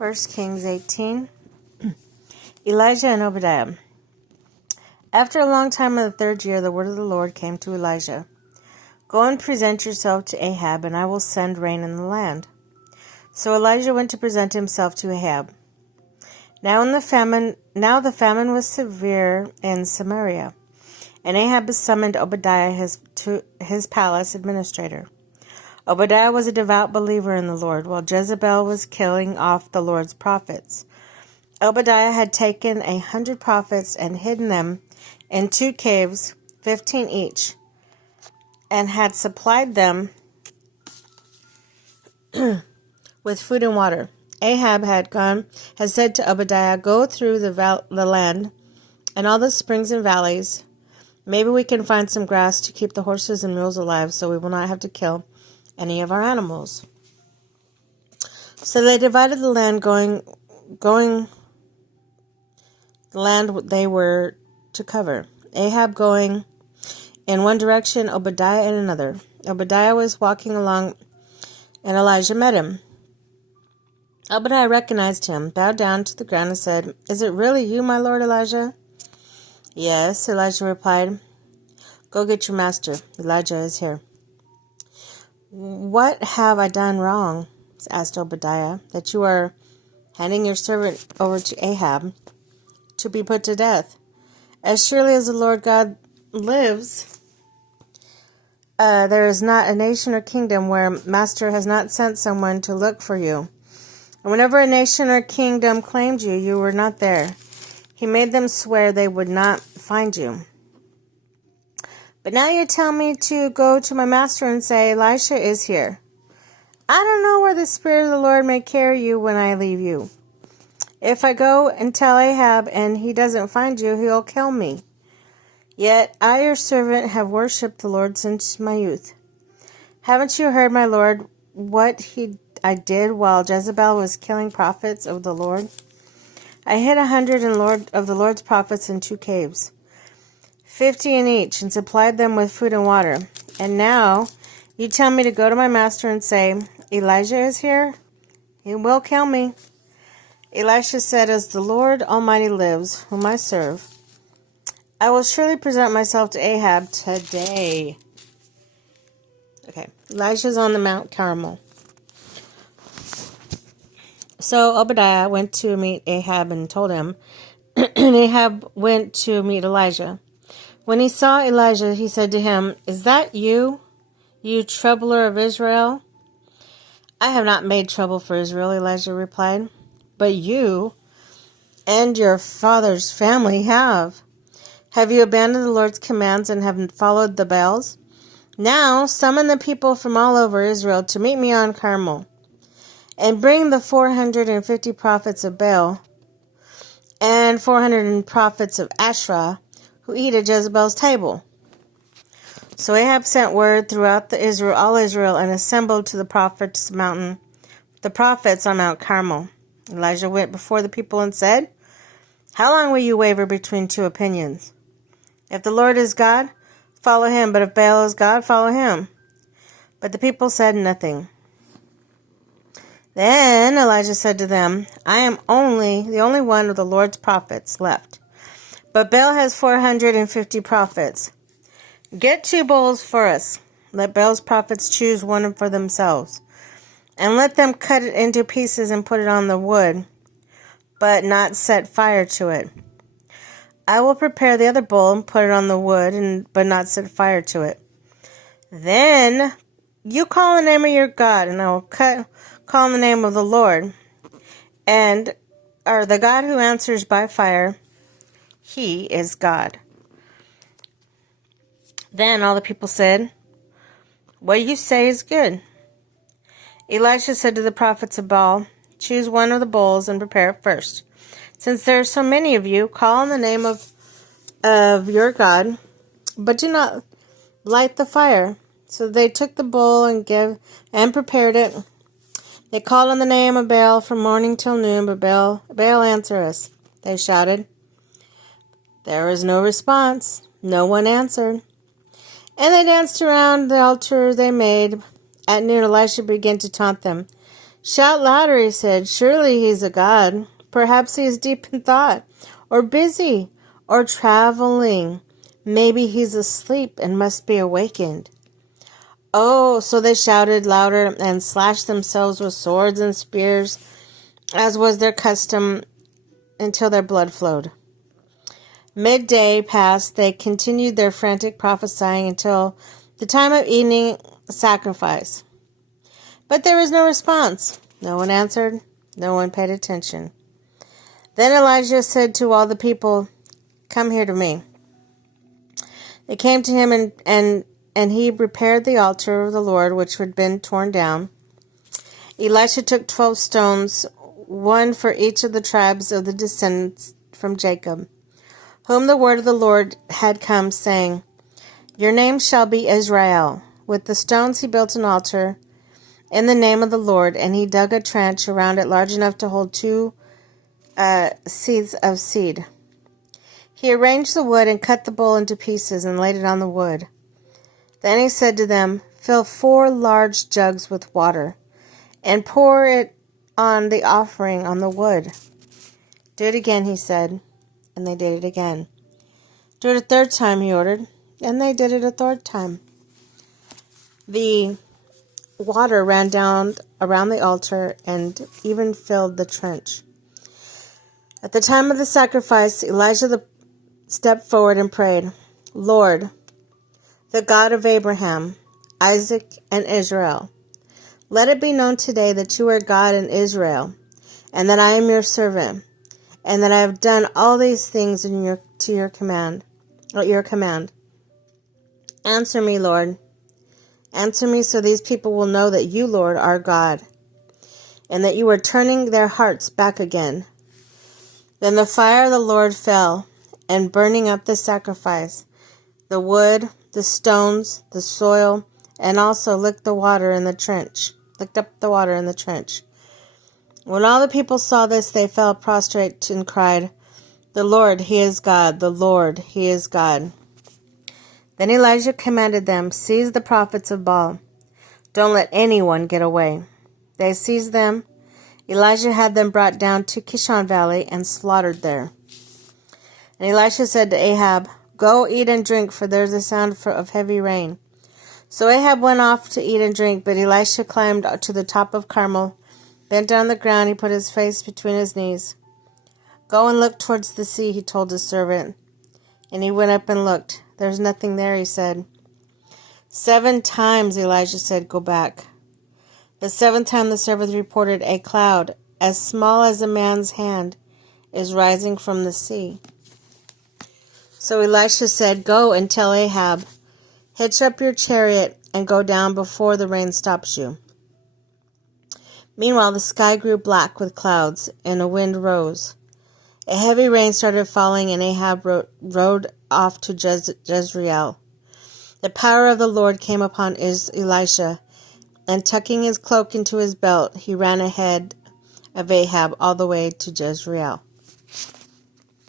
1 Kings 18. Elijah and Obadiah. After a long time in the third year, the word of the Lord came to Elijah. Go and present yourself to Ahab, and I will send rain in the land. So Elijah went to present himself to Ahab. Now the famine was severe in Samaria, and Ahab summoned Obadiah to his palace administrator. Obadiah was a devout believer in the Lord, while Jezebel was killing off the Lord's prophets. Obadiah had taken 100 prophets and hidden them in 2 caves, 15 each, and had supplied them with food and water. Ahab had said to Obadiah, "Go through the land and all the springs and valleys. Maybe we can find some grass to keep the horses and mules alive, so we will not have to kill any of our animals." So they divided the land, the land they were to cover. Ahab going in one direction, Obadiah in another. Obadiah was walking along, and Elijah met him. Obadiah recognized him, bowed down to the ground, and said, "Is it really you, my lord Elijah?" "Yes," Elijah replied. "Go get your master. Elijah is here." "What have I done wrong?" asked Obadiah, "that you are handing your servant over to Ahab to be put to death? As surely as the Lord God lives, there is not a nation or kingdom where master has not sent someone to look for you. And whenever a nation or kingdom claimed you, you were not there. He made them swear they would not find you. But now you tell me to go to my master and say, 'Elisha is here.' I don't know where the Spirit of the Lord may carry you when I leave you. If I go and tell Ahab and he doesn't find you, he'll kill me. Yet I, your servant, have worshipped the Lord since my youth. Haven't you heard, my Lord, what I did while Jezebel was killing prophets of the Lord? I hid 100 of the Lord's prophets in 2 caves, 50 in each, and supplied them with food and water. And now you tell me to go to my master and say, 'Elijah is here'? He will kill me." Elisha said, "As the Lord Almighty lives, whom I serve, I will surely present myself to Ahab today." Okay, Elijah's on the Mount Carmel. So Obadiah went to meet Ahab and told him, and Ahab went to meet Elijah. When he saw Elijah, he said to him, "Is that you, you troubler of Israel?" "I have not made trouble for Israel," Elijah replied, "but you and your father's family have. Have you abandoned the Lord's commands and have followed the Baals? Now summon the people from all over Israel to meet me on Carmel, and bring the 450 prophets of Baal and 400 prophets of Asherah who eat at Jezebel's table." So Ahab sent word throughout all Israel, and assembled to the prophets on Mount Carmel. Elijah went before the people and said, "How long will you waver between 2 opinions? If the Lord is God, follow him, but if Baal is God, follow him." But the people said nothing. Then Elijah said to them, "I am the only one of the Lord's prophets left, but Baal has 450 prophets. Get 2 bulls for us. Let Baal's prophets choose one for themselves, and let them cut it into pieces and put it on the wood, but not set fire to it. I will prepare the other bull and put it on the wood, but not set fire to it. Then you call on the name of your God, and I will call on the name of the Lord, or the God who answers by fire. He is God." Then all the people said, "What you say is good." Elisha said to the prophets of Baal, "Choose one of the bulls and prepare it first. Since there are so many of you, call on the name of your God, but do not light the fire." So they took the bull and prepared it. They called on the name of Baal from morning till noon, but Baal answer us, they shouted. There was no response. No one answered. And they danced around the altar they made. At noon, Elisha began to taunt them. Shout louder, he said. Surely he's a god. Perhaps he is deep in thought, or busy, or traveling. Maybe he's asleep and must be awakened. Oh, so they shouted louder and slashed themselves with swords and spears, as was their custom, until their blood flowed. Midday passed. They continued their frantic prophesying until the time of evening sacrifice. But there was no response. No one answered. No one paid attention. Then Elijah said to all the people, "Come here to me." They came to him, and he repaired the altar of the Lord, which had been torn down. Elisha took 12 stones, one for each of the tribes of the descendants from Jacob, whom the word of the Lord had come, saying, "Your name shall be Israel." With the stones he built an altar in the name of the Lord, and he dug a trench around it large enough to hold 2 seahs of seed. He arranged the wood and cut the bull into pieces and laid it on the wood. Then he said to them, "Fill 4 large jugs with water, and pour it on the offering on the wood." "Do it again," he said, and they did it again. "Do it a 3rd time," he ordered, and they did it a 3rd time. The water ran down around the altar and even filled the trench. At the time of the sacrifice, Elijah stepped forward and prayed, "Lord, the God of Abraham, Isaac, and Israel, let it be known today that you are God in Israel, and that I am your servant, and that I have done all these things at your command. Answer me, Lord. Answer me so these people will know that you, Lord, are God, and that you are turning their hearts back again." Then the fire of the Lord fell, and burning up the sacrifice, the wood, the stones, the soil, and also licked up the water in the trench. When all the people saw this, they fell prostrate and cried, "The Lord, he is God, the Lord, he is God." Then Elijah commanded them, "Seize the prophets of Baal. Don't let anyone get away." They seized them. Elijah had them brought down to Kishon Valley and slaughtered there. And Elisha said to Ahab, "Go eat and drink, for there is a sound of heavy rain." So Ahab went off to eat and drink, but Elisha climbed to the top of Carmel, bent down on the ground. He put his face between his knees. "Go and look towards the sea," he told his servant. And he went up and looked. "There's nothing there," he said. 7 times Elijah said, "Go back." The 7th time the servant reported, "A cloud, as small as a man's hand, is rising from the sea." So Elisha said, "Go and tell Ahab, hitch up your chariot and go down before the rain stops you." Meanwhile, the sky grew black with clouds, and a wind rose. A heavy rain started falling, and Ahab rode off to Jezreel. The power of the Lord came upon Elisha, and tucking his cloak into his belt, he ran ahead of Ahab all the way to Jezreel.